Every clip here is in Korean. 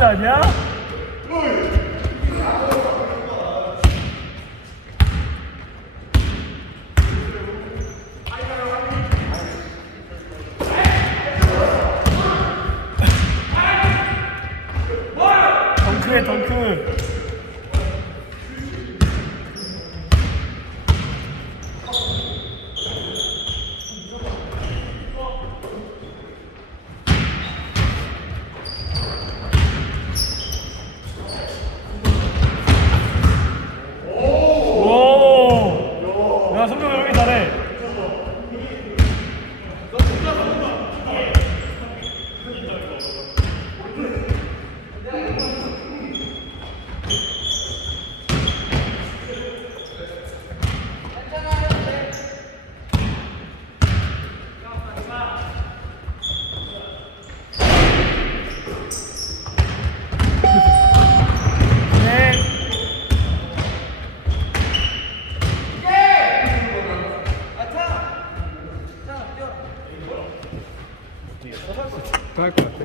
노패스 아니야? 덩크해 덩크 오! 야, 성경 왜 이렇게 잘해? 네. 그할 것 같아.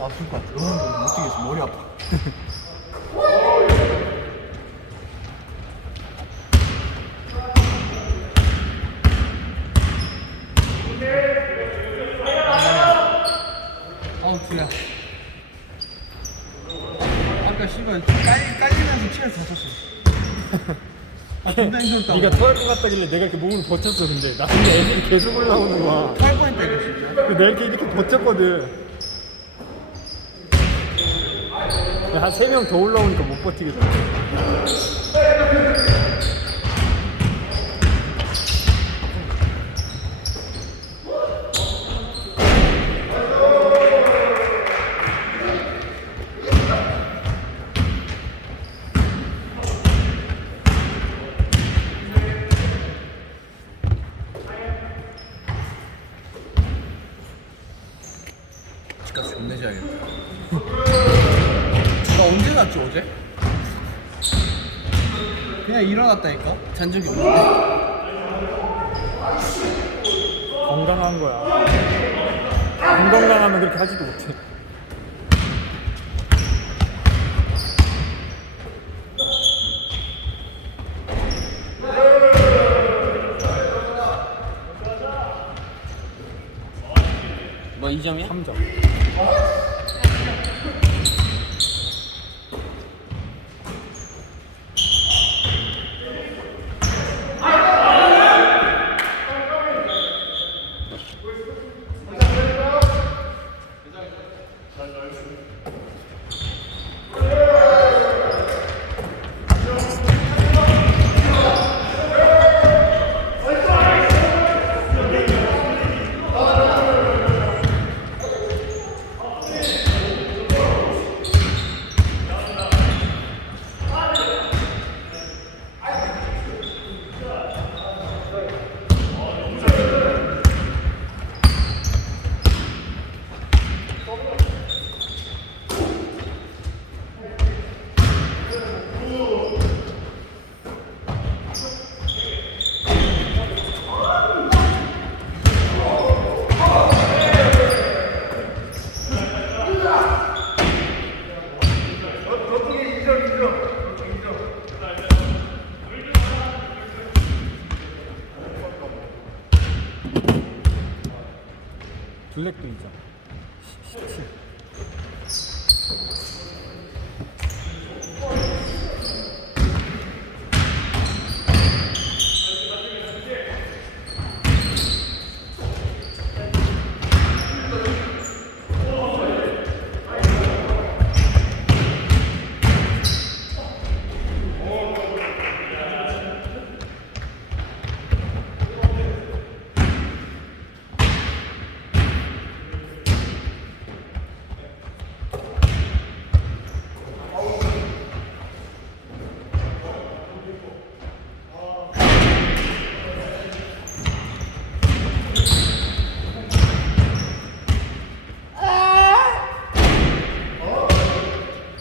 아 순간 이런 거못 뛰겠어 머리 아파. 두야. 아까 씨발 깔 깔리면서 치를 다 쳤어. 아 존나 힘들었다. 네가 토할 것 같다길래 내가 이렇게 몸을 버텼어 근데 나 근데 애들이 계속 올라오는 거야 토할 뻔했다 이거 진짜. 내가 이렇게 이렇게 버텼거든 한 세 명 더 올라오니까 못 버티겠다 집값 존내 줘야겠다. 나 언제 났지 어제? 그냥 일어났다니까? 잔 적이 없는데. 건강한 거야 안 건강하면 그렇게 하지도 못해 뭐 2점이야? 3점 블랙도 2점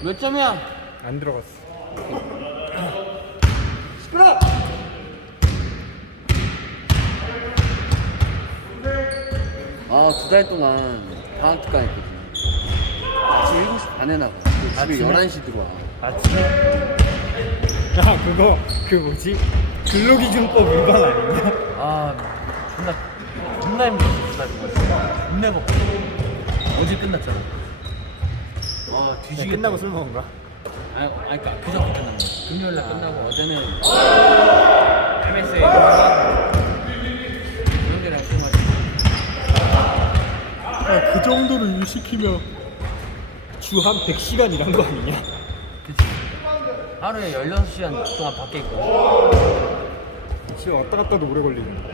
몇 점이야? 안 들어갔어. 시끄러! 아, 두 달 동안 방학 특강 했거든. 아침 7시 반에 나가. 집에 11시 들어와. 아침? 야, 그거, 그 뭐지? 근로기준법 위반 아니냐? 아, 존나 존나 힘들었어 동안 존나 먹고 어제 끝났잖아 아 네, 뒤지게 끝나고 술 먹은 거야? 아니, 아니, 그니까 그저께 끝난 거야. 금요일 날 끝나고 어제는 MSA 데랑 술 마시고. 야, 그 정도로 일 시키면 주 한 100시간 일한 거 아니냐? 그치 하루에 16시간 동안 밖에 있거든 지금 왔다 갔다도 오래 걸리는 거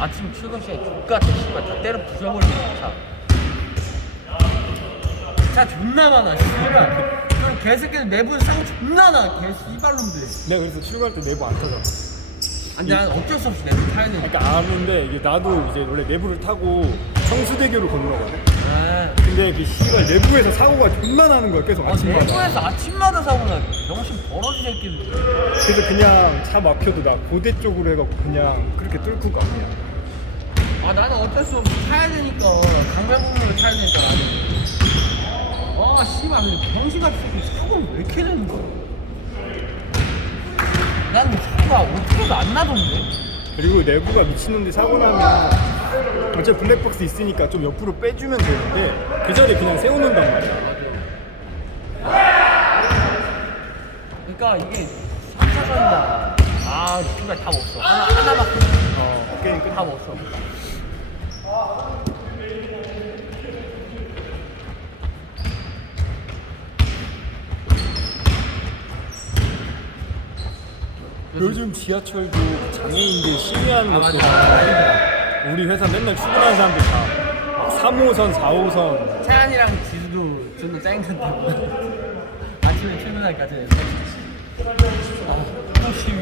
아침 출근 시간에 X같아 씨발 다 때려 부숴버리는 차. 차 존나 많아 씨발 그럼 개새끼들 내부에 사고 존나 나 개 씨발놈들. 내가 그래서 출근할 때 내부 안 타잖아. 아니 난 어쩔 수 없이 내부 타야 되니까 그러니까 아는데 이게 나도 이제 원래 내부를 타고 성수대교를 건너거든. 아, 근데 그 씨발 내부에서 사고가 존나 나는 거야 계속 아 아침마다. 내부에서 아침마다 사고 나. 병신 버러지 새끼들. 그래서 그냥 차 막혀도 나 고대 쪽으로 해갖고 그냥 그렇게 뚫고 가 그냥 아 나는 어쩔 수 없이 타야 되니까. 강변북로를 타야 되니까 나는. 아 씨발 근데 병신같은 새끼 사고를 왜 이렇게 내는 거야? 난 사고가 어떻게 해도 안 나던데. 그리고 내부가 미친놈들 사고 나면 어차피 블랙박스 있으니까 좀 옆으로 빼주면 되는데 그 자리에 그냥 세워놓는단 말이야. 그러니까 이게 3차선이다. 아 씨발 다 먹었어. 하나, 하나 막히면 어. 게임 끝다 먹었어 요즘 지하철도 장애인들 시위하는 것 때문에 아, 우리 회사 맨날 출근하는 사람들 다막 3호선, 4호선. 차란이랑 지수도 존나 짜증난다고. 아침에 출근하기까지 아, 혹시